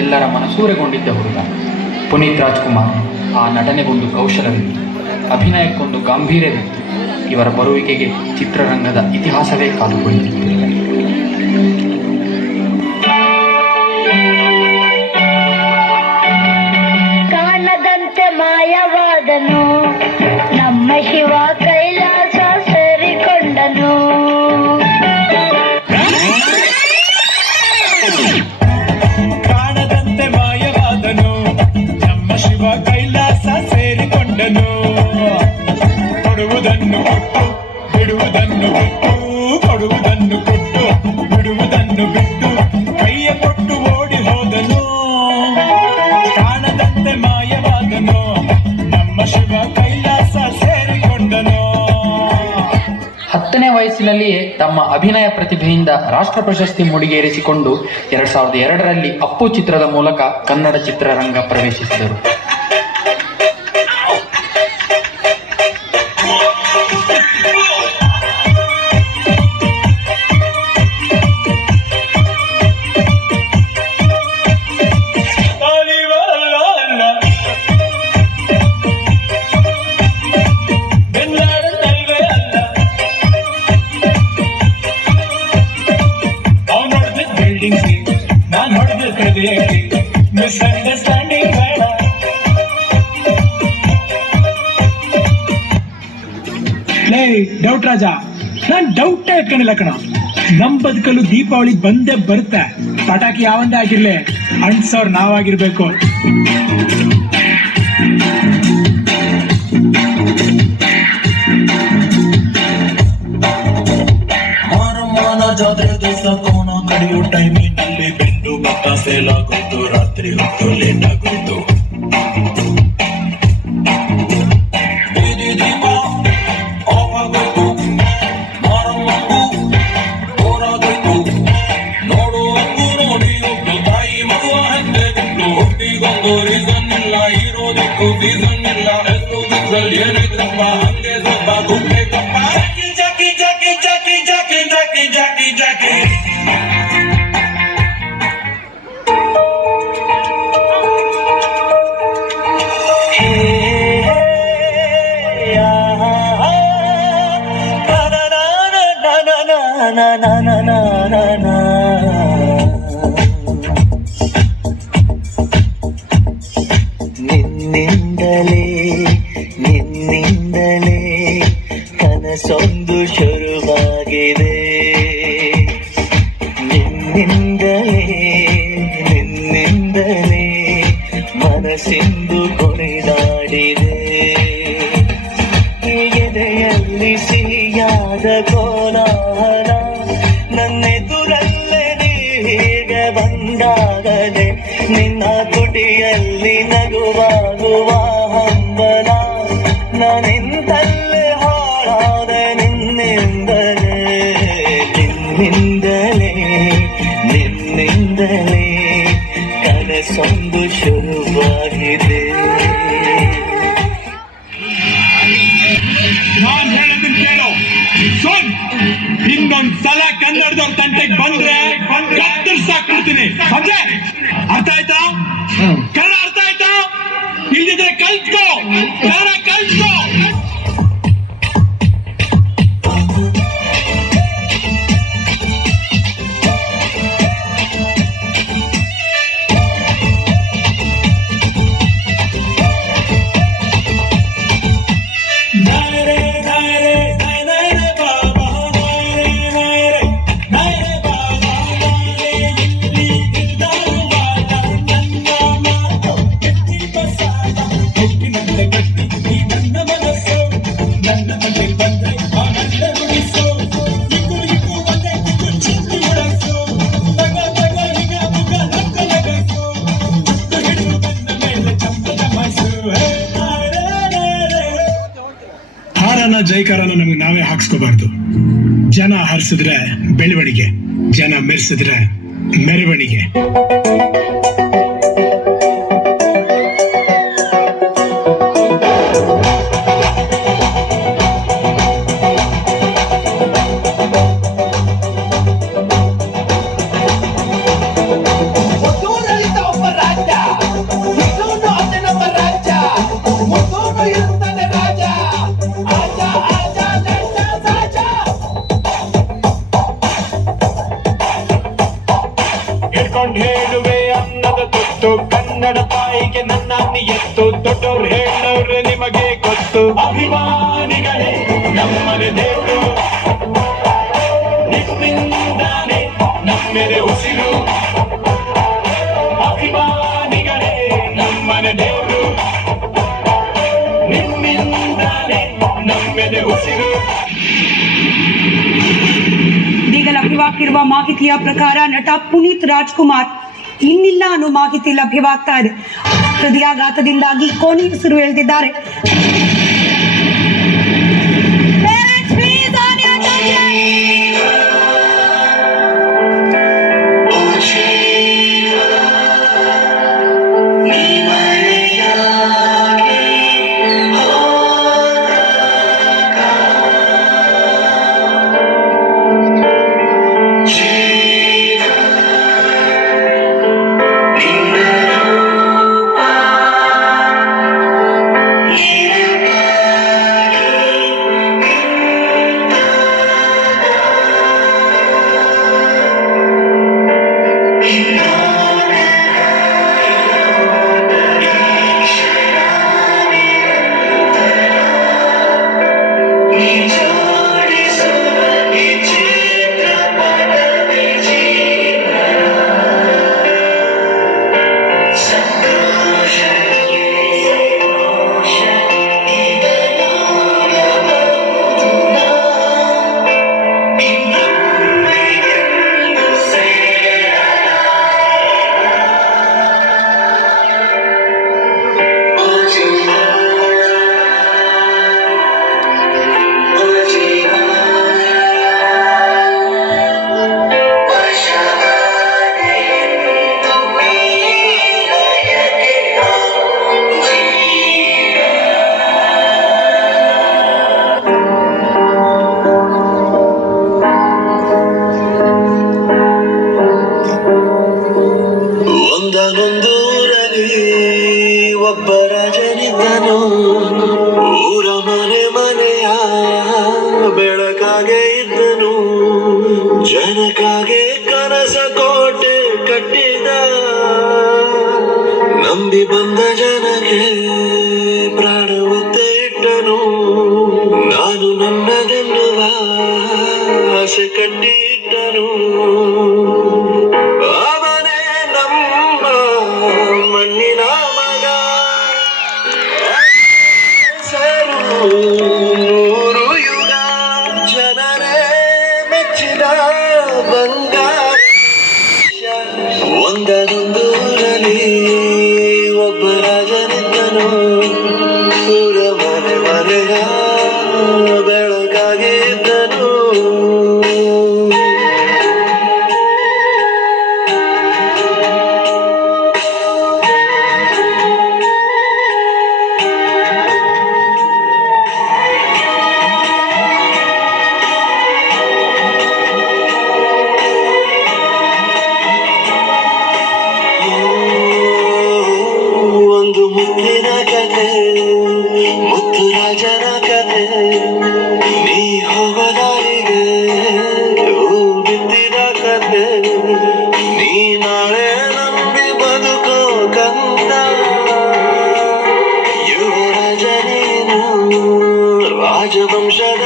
ಎಲ್ಲರ ಮನಸೂರೆಗೊಂಡಿದ್ದ ಹುಡುಗ. ಪುನೀತ್ ರಾಜ್ಕುಮಾರ್ ಆ ನಟನೆಗೊಂದು ಕೌಶಲವಿತ್ತು, ಅಭಿನಯಕ್ಕೊಂದು ಗಾಂಭೀರ್ಯವಿತ್ತು. ಇವರ ಬರುವಿಕೆಗೆ ಚಿತ್ರರಂಗದ ಇತಿಹಾಸವೇ ಕಾದು ಕುಳಿತಿತ್ತು. ಕಾಣದಂತೆ ಮಾಯವಾದನು ನಮ್ಮ ಶಿವ, ಕೈಲಾಸ ಸೇರಿಕೊಂಡನು. ಕಾಣದಂತೆ ಮಾಯವಾದನು ನಮ್ಮ ಶಿವ, ಕೈಲಾಸ ಸೇರಿಕೊಂಡನು. ಕೊಡುವುದನ್ನು ಕೊಟ್ಟು ಬಿಡುವುದನ್ನು ಬಿಟ್ಟು, ಕೊಡುವುದನ್ನು ಕೊಟ್ಟು ಬಿಡುವುದನ್ನು ಬಿಟ್ಟು, ಕೈಯ ಕೊಟ್ಟು ಓಡಿ ಹೋದನು. ಕಾಣದಂತೆ ಮಾಯವಾದನು ನಮ್ಮ ಶಿವ, ಕೈಲಾಸ ಸೇರಿಕೊಂಡನು. 10ನೇ ವಯಸ್ಸಿನಲ್ಲಿಯೇ ತಮ್ಮ ಅಭಿನಯ ಪ್ರತಿಭೆಯಿಂದ ರಾಷ್ಟ್ರ ಪ್ರಶಸ್ತಿ ಮುಡಿಗೇರಿಸಿಕೊಂಡು 2002ರಲ್ಲಿ ಅಪ್ಪು ಚಿತ್ರದ ಮೂಲಕ ಕನ್ನಡ ಚಿತ್ರರಂಗ ಪ್ರವೇಶಿಸಿದರು. ನಾನು ಹೊಡೆದ ಕಲಿಯಕ್ಕೆ ಮಿಸ್ಅಂಡರ್ಸ್ಟ್ಯಾಂಡಿಂಗ್ ಬೇಡ. ಲೇ ಡೌಟ್ ರಾಜ, ನಾನ್ ಡೌಟ್ ಇಟ್ಕೊಂಡಿಲ್ಲ ಕಣ. ನಮ್ ಬದುಕಲು ದೀಪಾವಳಿ ಬಂದೇ ಬರುತ್ತೆ. ಪಟಾಕಿ ಯಾವಂದೇ ಆಗಿರ್ಲಿ, ಅಂಟ್ಸೋರ್ ನಾವಾಗಿರ್ಬೇಕು. ಜಾತ್ರೆ ದಿವಸ ಕೋಣ ಕಡಿಯೋ ಟೈಮಿನಲ್ಲಿ ಬೆಂಡು ಭತ್ತ ಸೇಲ್ ಆಗೋದು, ರಾತ್ರಿ ಹೊತ್ತು ಲೇಟ್ ಆಗೋದು. ಬೀದಿ ದೀಪ ಆಫ್ ಆಗೋಯ್ತು, ಮಾರಮ್ಮಂಗೂ ಹೋರಾಗೋಯ್ತು. ನೋಡುವಂಗೂ ನೋಡಿ ಒಬ್ಳು ತಾಯಿ ಮಗುವ ಹಂಗೆ ಬಿಟ್ಟು, ಹುಟ್ಟಿಗೊಂದು ರೀಸನ್ ಇಲ್ಲ, ಇರೋದಕ್ಕೂ ಸೀಸನ್ ಇಲ್ಲ. ಹೆಸರು ದಿಕ್ಕಲ್ಲಿ ಏನಿದ್ರಪ್ಪ ಹಂಗೆ ಸ್ವಲ್ಪ ಗುಂಪೆ ಕಪ್ಪ. ಜಾಕಿ ಜಾಕಿ ಜಾಕಿ ಜಾಕಿ ಜಾಕಿ ಜಾಕಿ ಜಾಕಿ ನಿನ್ನಿಂದಲೇ ನಿನ್ನಿಂದಲೇ ಕನಸೊಂದು ಶುರುವಾಗಿದೆ. ನಿನ್ನಿಂದಲೇ ನಿನ್ನಿಂದಲೇ ಮನಸ್ಸಿಂದು ಕುಣಿದಾಡಿದೆ. ಎದೆಯಲ್ಲಿ ಸಿಹಿಯಾದ ಕೋಲಾಹಲ, ನನ್ನೆದುರಲ್ಲೇ ನೀ ಹೀಗೆ ಬಂದಾಗಲೇ, ನಿನ್ನ ತುಟಿಯಲ್ಲಿ ನಗುವಾಗುವ ಹಂಬಲ. ನಾನಿಂದಲೇ ಹಾಳಾದೆ ನಿನ್ನಿಂದಲೇ, ನಿನ್ನಿಂದಲೇ ನಿನ್ನಿಂದಲೇ ಕನಸೊಂದು ಶುರುವಾಗಿದೆ. ನಾನ್ ಹೇಳೋದನ್ನ ಕೇಳು ಸುನ್. ಇನ್ನೊಂದ್ಸಲ ಕನ್ನಡದವ್ರ ತಂಟೆಗೆ ಬಂದ್ರೆ ಕತ್ತರಿಸಾಕ್ಬಿಡ್ತೀನಿ. ಸಂಜೆ ಅರ್ಥ ಆಯ್ತಾ? ಕನ್ನಡ ಅರ್ಥ ಆಯ್ತಾ? ಇಲ್ದಿದ್ರೆ ಕಲ್ತ್ಕೋ, ಕನ್ನಡ ಕಲ್ತ್ಕೋ. ಜೈಕಾರನ ನಮಗೆ ನಾವೇ ಹಾಕ್ಸ್ಕೋಬಾರ್ದು. ಜನ ಹರಿಸಿದ್ರೆ ಬೆಳವಣಿಗೆ, ಜನ ಮೆರೆಸಿದ್ರೆ ಮೆರವಣಿಗೆ. ಒಬ್ಬ ಹೇಳುವೆ ಅನ್ನದ ತುತ್ತು ಕನ್ನಡ ತಾಯಿಗೆ ನನ್ನ ನಿಯತ್ತು ದೊಡ್ಡವ್ರು ಹೇಳೋರೆ ನಿಮಗೆ ಗೊತ್ತು ಅಭಿಮಾನಿಗಳೇ ನಮ್ಮನೆ ದೇವರು ನಿಮ್ಮಿಂದಾನೆ ನಮ್ಮೆದೆ ಉಸಿರು ಅಭಿಮಾನಿಗಳೇ ನಮ್ಮನೆ ದೇವರು ನಿಮ್ಮಿಂದಾನೆ ನಮ್ಮೆದೆ ಉಸಿರು. ಈಗ ಲಭ್ಯವಾಗಿರುವ ಮಾಹಿತಿಯ ಪ್ರಕಾರ ನಟ ಪುನೀತ್ ರಾಜ್ಕುಮಾರ್ ಇನ್ನಿಲ್ಲ ಅನ್ನೋ ಮಾಹಿತಿ ಲಭ್ಯವಾಗ್ತಾ ಇದೆ. ಹೃದಯಾಘಾತದಿಂದಾಗಿ ಕೊನೆಯುಸಿರು ಎಳೆದಿದ್ದಾರೆ. ಒಂದನೊಂದೂರಲ್ಲಿ ಒಬ್ಬ ರಾಜನಿದ್ದನು, ಊರ ಮನೆ ಮನೆಯ ಬೆಳಕಾಗೆ ಇದ್ದನು, ಜನಕಾಗೆ ಕನಸ ಕೋಟೆ ಕಟ್ಟಿದ, ನಂಬಿ ಬಂದ ಜನಕ್ಕೆ ಪ್ರಾಣ ಒತ್ತೆ ಇಟ್ಟನು, ನಾನು ನನ್ನದೆನ್ನುವ ಆಸೆ ಕಟ್ಟಿಟ್ಟನು. ಮಣ್ಣಿನ ಮಗ ನೂರು ಯುಗ ಜನರೇ ಮೆಚ್ಚಿದ ಬಂಗಾರ. ಒಂದನೊಂದೂರಲ್ಲಿ ಒಬ್ಬ ರಾಜನಿದ್ದನು, ಊರ ಮನೆ ಮನೆಯ ಬೆಳಕಾಗಿದ್ದನು. ಒಂದು ಮುತ್ತಿನ ಕತೆ, ಮುತ್ತು ರಾಜನ ಕತೆ, ನೀ ಹೋಗದಾರಿಗೆ ಹೂ ಬಿತ್ತಿದ ಕತೆ, ನೀ ನಾಳೆ ನಂಬಿ ಬದುಕೋ ಕಂದ, ಯುವರಾಜ ನೀನು ರಾಜವಂಶದ